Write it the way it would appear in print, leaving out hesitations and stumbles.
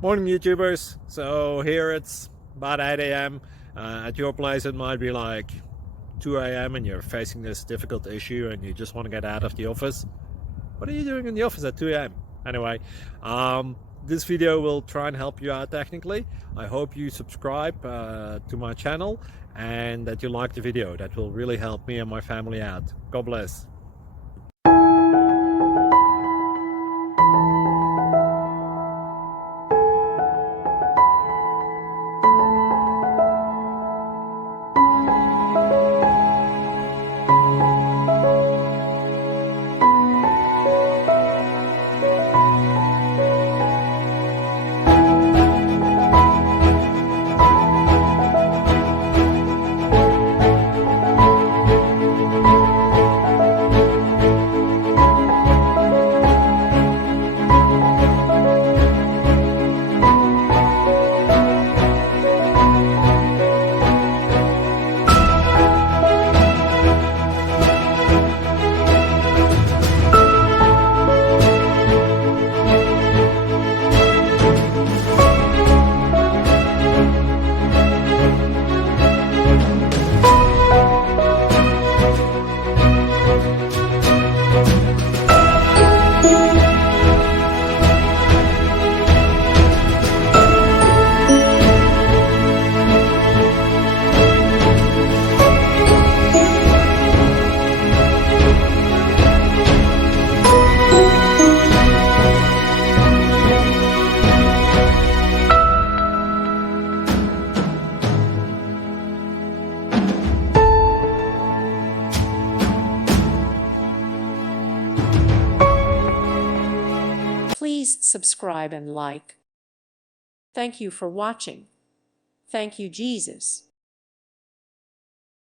Morning YouTubers. So here it's about 8 a.m. At your place it might be like 2 a.m. and you're facing this difficult issue and you just want to get out of the office. What are you doing in the office at 2 a.m.? Anyway, this video will try and help you out technically. I hope you subscribe to my channel and that you like the video. That will really help me and my family out. God bless. Please subscribe and like. Thank you for watching. Thank you, Jesus.